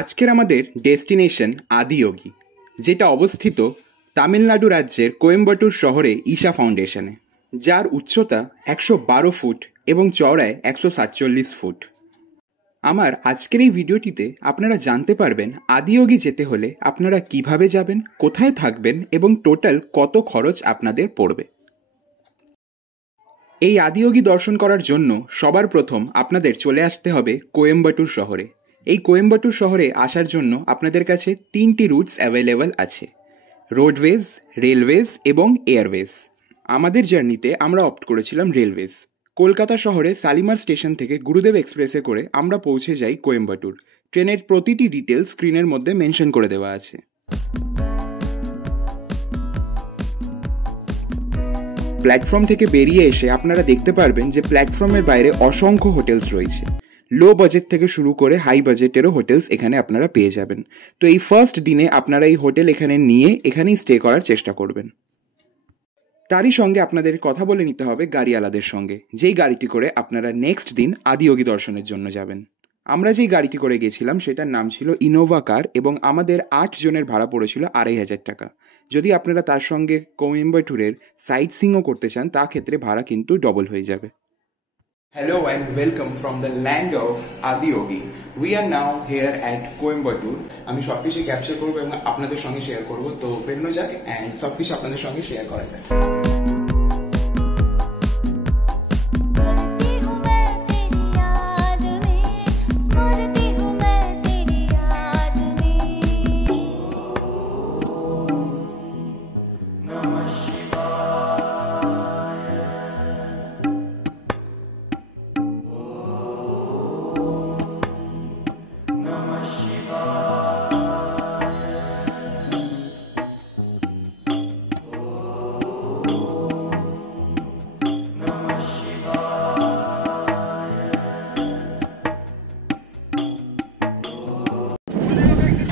আজকের আমাদের ডেস্টিনেশন আদিয়োগী, যেটা অবস্থিত তামিলনাড়ু রাজ্যের কোয়েম্বাটুর শহরে ঈশা ফাউন্ডেশনে, যার উচ্চতা 112 ফুট এবং চওড়ায় 147 ফুট। আমার আজকের এই ভিডিওটিতে আপনারা জানতে পারবেন আদিয়োগী যেতে হলে আপনারা কিভাবে যাবেন, কোথায় থাকবেন এবং টোটাল কত খরচ আপনাদের পড়বে। এই আদিয়োগী দর্শন করার জন্য সবার প্রথম আপনাদের চলে আসতে হবে কোয়েম্বাটুর শহরে। এই কোয়েম্বাটুর শহরে আসার জন্য আপনাদের কাছে 3টি রুটস অ্যাভেলেবল আছে: রোডওয়েজ, রেলওয়েজ এবং এয়ারওয়েজ। আমাদের জার্নিতে আমরা অপ্ট করেছিলাম রেলওয়েজ। কলকাতা শহরে শালিমার স্টেশন থেকে গুরুদেব এক্সপ্রেসে করে আমরা পৌঁছে যাই কোয়েম্বাটুর। ট্রেনের প্রতিটি ডিটেলস স্ক্রিনের মধ্যে মেনশন করে দেওয়া আছে। প্ল্যাটফর্ম থেকে বেরিয়ে এসে আপনারা দেখতে পারবেন যে প্ল্যাটফর্মের বাইরে অসংখ্য হোটেলস রয়েছে। লো বাজেট থেকে শুরু করে হাই বাজেটেরও হোটেলস এখানে আপনারা পেয়ে যাবেন। তো এই ফার্স্ট দিনে আপনারা এই হোটেল এখানে নিয়ে এখানেই স্টে করার চেষ্টা করবেন। তারই সঙ্গে আপনাদের কথা বলে নিতে হবে গাড়িওয়ালাদের সঙ্গে, যেই গাড়িটি করে আপনারা নেক্সট দিন আদিয়োগী দর্শনের জন্য যাবেন। আমরা যেই গাড়িটি করে গেছিলাম সেটার নাম ছিল ইনোভা কার এবং আমাদের 8 জনের ভাড়া পড়েছিল 2500 টাকা। যদি আপনারা তার সঙ্গে কোয়েম্বাটুরের সাইট সিইংও করতে চান তা ক্ষেত্রে ভাড়া কিন্তু ডবল হয়ে যাবে। Hello and welcome from the land of Adiyogi. We are now here at Coimbatore. আমি সবকিছু ক্যাপচার করবো এবং আপনাদের সঙ্গে শেয়ার করবো। তো বেরোনো যাক অ্যান্ড সবকিছু আপনাদের সঙ্গে শেয়ার করা যায়।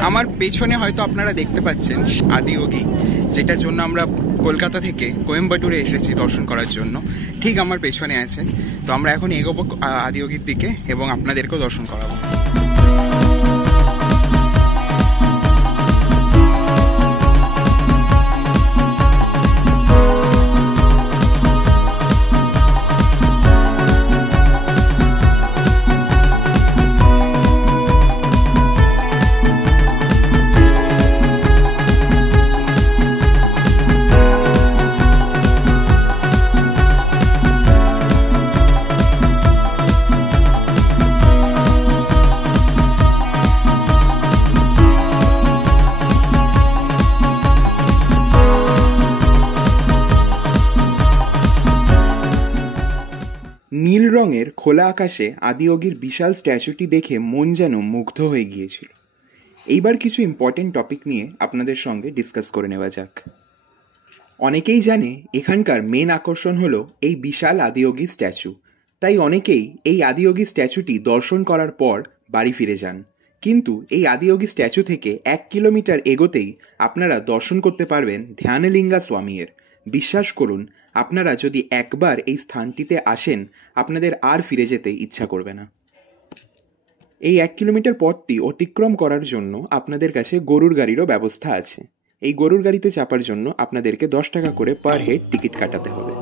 আমার পেছনে হয়তো আপনারা দেখতে পাচ্ছেন আদিয়োগী, যেটার জন্য আমরা কলকাতা থেকে কোয়েম্বাটুরে এসেছি দর্শন করার জন্য। ঠিক আমার পেছনে আছে। তো আমরা এখন এগোবো আদিয়োগীর দিকে এবং আপনাদেরকেও দর্শন করাবো। নীল রঙের খোলা আকাশে আদিয়োগীর বিশাল স্ট্যাচুটি দেখে মন যেন মুগ্ধ হয়ে গিয়েছিল। এইবার কিছু ইম্পর্টেন্ট টপিক নিয়ে আপনাদের সঙ্গে ডিসকাস করে নেওয়া যাক। অনেকেই জানে এখানকার মেন আকর্ষণ হলো এই বিশাল আদিয়োগী স্ট্যাচু, তাই অনেকেই এই আদিয়োগী স্ট্যাচুটি দর্শন করার পর বাড়ি ফিরে যান। কিন্তু এই আদিয়োগী স্ট্যাচু থেকে 1 কিলোমিটার এগোতেই আপনারা দর্শন করতে পারবেন ধ্যানলিঙ্গা স্বামীর। বিশ্বাস করুন, আপনারা যদি একবার এই স্থানটিতে আসেন আপনাদের আর ফিরে যেতে ইচ্ছা করবে না। এই 1 কিলোমিটার পথটি অতিক্রম করার জন্য আপনাদের কাছে গরুর গাড়িরও ব্যবস্থা আছে। এই গরুর গাড়িতে চাপার জন্য আপনাদেরকে 10 টাকা করে পার হেড টিকিট কাটাতে হবে।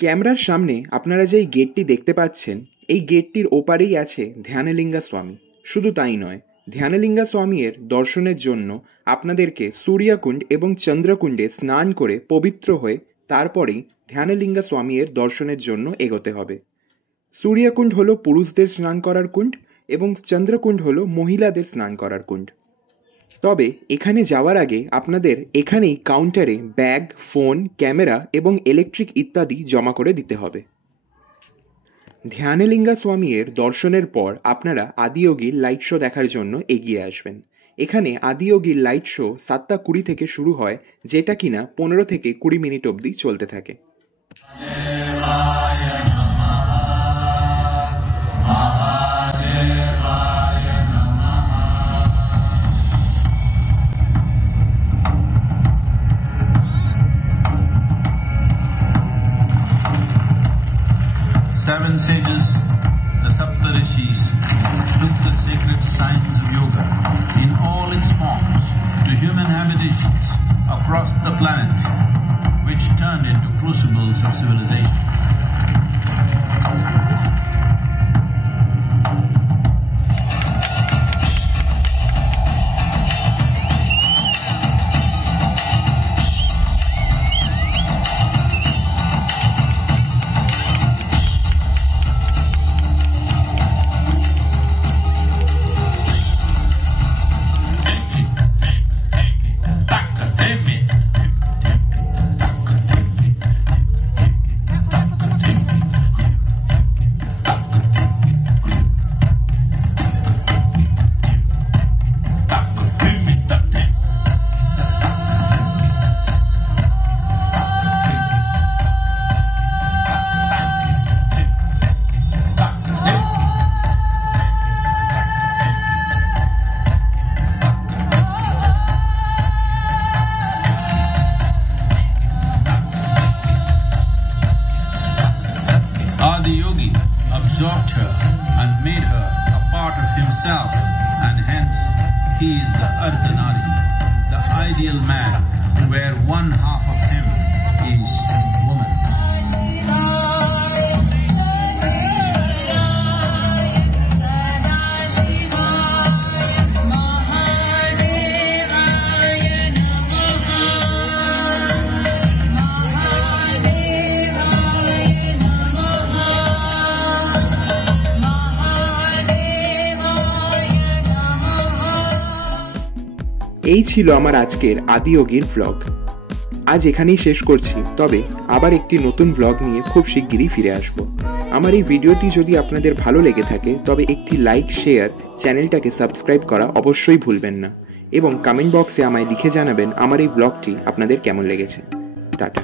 ক্যামেরার সামনে আপনারা যেই গেটটি দেখতে পাচ্ছেন, এই গেটটির ওপারেই আছে ধ্যানলিঙ্গা স্বামী। শুধু তাই নয়, ধ্যানলিঙ্গা স্বামীর দর্শনের জন্য আপনাদেরকে সূর্যকুণ্ড এবং চন্দ্রকুণ্ডে স্নান করে পবিত্র হয়ে তারপরেই ধ্যানলিঙ্গা স্বামীর দর্শনের জন্য এগোতে হবে। সূর্যকুণ্ড হলো পুরুষদের স্নান করার কুণ্ড এবং চন্দ্রকুণ্ড হলো মহিলাদের স্নান করার কুণ্ড। তবে এখানে যাওয়ার আগে আপনাদের এখানেই কাউন্টারে ব্যাগ, ফোন, ক্যামেরা এবং ইলেকট্রিক ইত্যাদি জমা করে দিতে হবে। ধ্যানলিঙ্গা স্বামীর দর্শনের পর আপনারা আদিয়োগীর লাইট শো দেখার জন্য এগিয়ে আসবেন। এখানে আদিয়োগীর লাইট শো 7:20 থেকে শুরু হয়, যেটা কিনা 15 থেকে 20 মিনিট অবধি চলতে থাকে। sages, the Saptarishis, took the sacred science of yoga in all its forms to human habitations across the planet, which turned into crucibles of civilization. Adiyogi absorbed her and made her a part of himself, and hence he is the Ardhanari, the ideal man, where one half of him is woman. এই ছিল আমার আজকের আদিয়োগীর blog. আজ এখানেই শেষ করছি, তবে আবার একটি নতুন ব্লগ নিয়ে খুব শিগগিরই ফিরে আসব। আমার এই ভিডিওটি যদি আপনাদের ভালো লেগে থাকে তবে একটি লাইক, শেয়ার, চ্যানেলটাকে সাবস্ক্রাইব করা অবশ্যই ভুলবেন না এবং কমেন্ট বক্সে আমায় লিখে জানাবেন আমার এই ব্লগটি আপনাদের কেমন লেগেছে। টাটা।